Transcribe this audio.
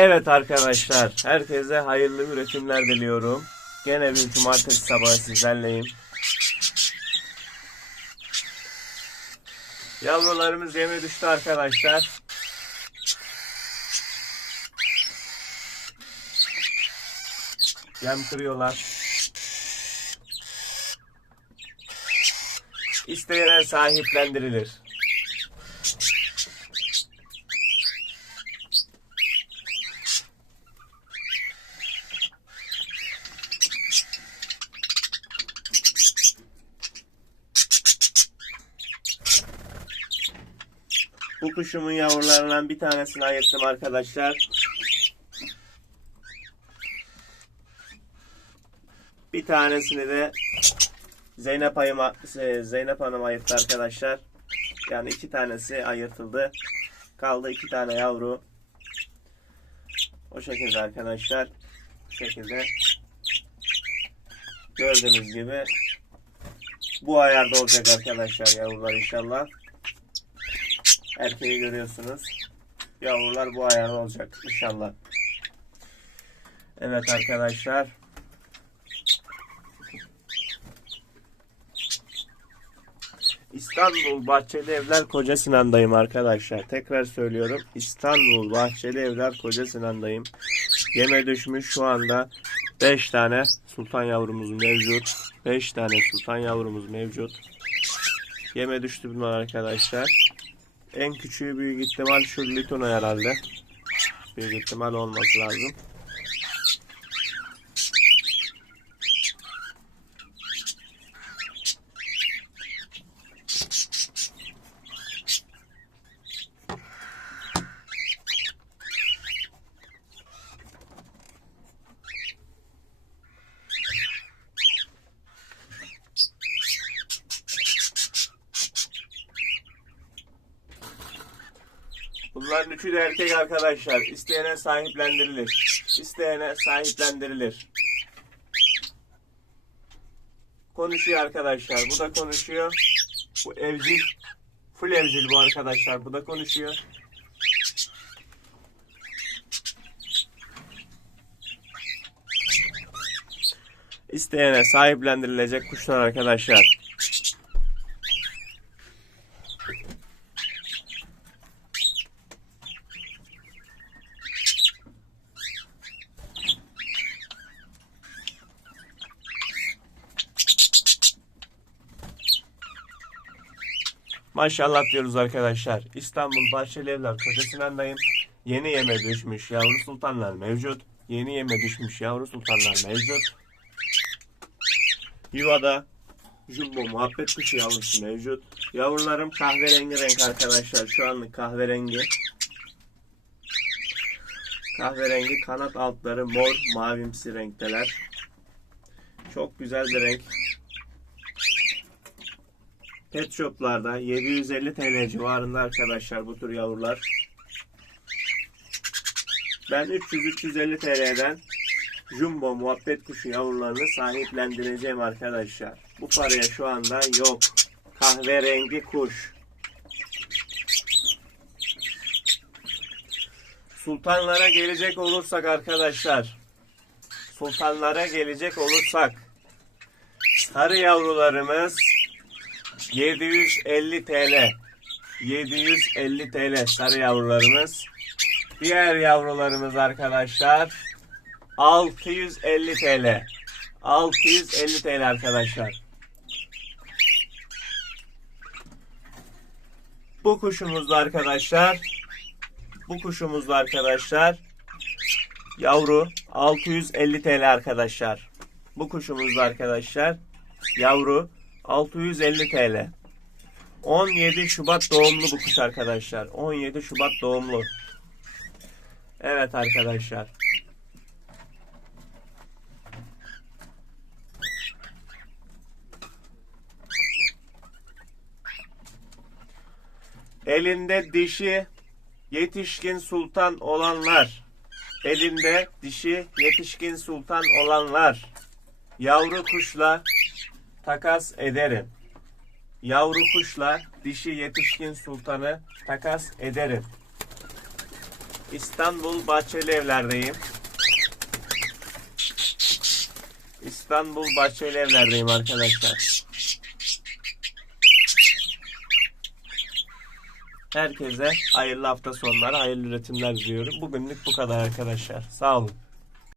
Evet arkadaşlar, herkese hayırlı üretimler diliyorum. Gene bir cumartesi sabahı sizlerleyim. Yavrularımız yeme düştü arkadaşlar. Yem kırıyorlar. İsteyene sahiplendirilir. Bu kuşumun yavrularından bir tanesini ayırttım arkadaşlar. Bir tanesini de Zeynep, ayıma, Zeynep Hanım ayırttı arkadaşlar. Yani iki tanesi ayırtıldı. Kaldı iki tane yavru. O şekilde arkadaşlar. Bu şekilde. Gördüğünüz gibi bu ayarda olacak arkadaşlar yavrular inşallah. Erkeği görüyorsunuz. Yavrular bu ayarda olacak inşallah. Evet arkadaşlar. İstanbul Bahçeli Evler Koca Sinan'dayım arkadaşlar. Tekrar söylüyorum. İstanbul Bahçeli Evler Koca Sinan'dayım. Yeme düşmüş şu anda 5 tane sultan yavrumuz mevcut. 5 tane sultan yavrumuz mevcut. Yeme düştü bunlar arkadaşlar. En küçüğü büyük ihtimal şu Litono herhalde. Büyük ihtimal olması lazım. Bunların üçü de erkek arkadaşlar. İsteyene sahiplendirilir. İsteyene sahiplendirilir. Konuşuyor arkadaşlar. Bu da konuşuyor. Bu evcil. Full evcil bu arkadaşlar. Bu da konuşuyor. İsteyene sahiplendirilecek kuşlar arkadaşlar. Maşallah diyoruz arkadaşlar. İstanbul Bahçeli Evler Koca Sinan'dayım. Yeni yeme düşmüş yavru sultanlar mevcut. Yeni yeme düşmüş yavru sultanlar mevcut. Yuvada jumbo muhabbet kuşu yavrusu mevcut. Yavrularım kahverengi renk arkadaşlar. Şu anlık kahverengi. Kahverengi kanat altları mor mavimsi renkteler. Çok güzel bir renk. Pet shoplarda 750 TL civarında arkadaşlar bu tür yavrular. Ben 300-350 TL'den Jumbo muhabbet kuşu yavrularını sahiplendireceğim arkadaşlar. Bu paraya şu anda yok. Kahverengi kuş. Sultanlara gelecek olursak arkadaşlar. Sultanlara gelecek olursak. Sarı yavrularımız 750 TL. 750 TL sarı yavrularımız. Diğer yavrularımız arkadaşlar 650 TL. 650 TL arkadaşlar. Bu kuşumuzda arkadaşlar bu kuşumuzda arkadaşlar yavru 650 TL arkadaşlar. Bu kuşumuzda arkadaşlar yavru 650 TL. 17 Şubat doğumlu bu kuş arkadaşlar. 17 Şubat doğumlu. Evet arkadaşlar. Elinde dişi yetişkin sultan olanlar. Elinde dişi yetişkin sultan olanlar. Yavru kuşla takas ederim. Yavru kuşla dişi yetişkin sultanı takas ederim. İstanbul Bahçeli Evler'deyim. İstanbul Bahçeli Evler'deyim arkadaşlar. Herkese hayırlı hafta sonları, hayırlı üretimler diliyorum. Bugünlük bu kadar arkadaşlar. Sağ olun.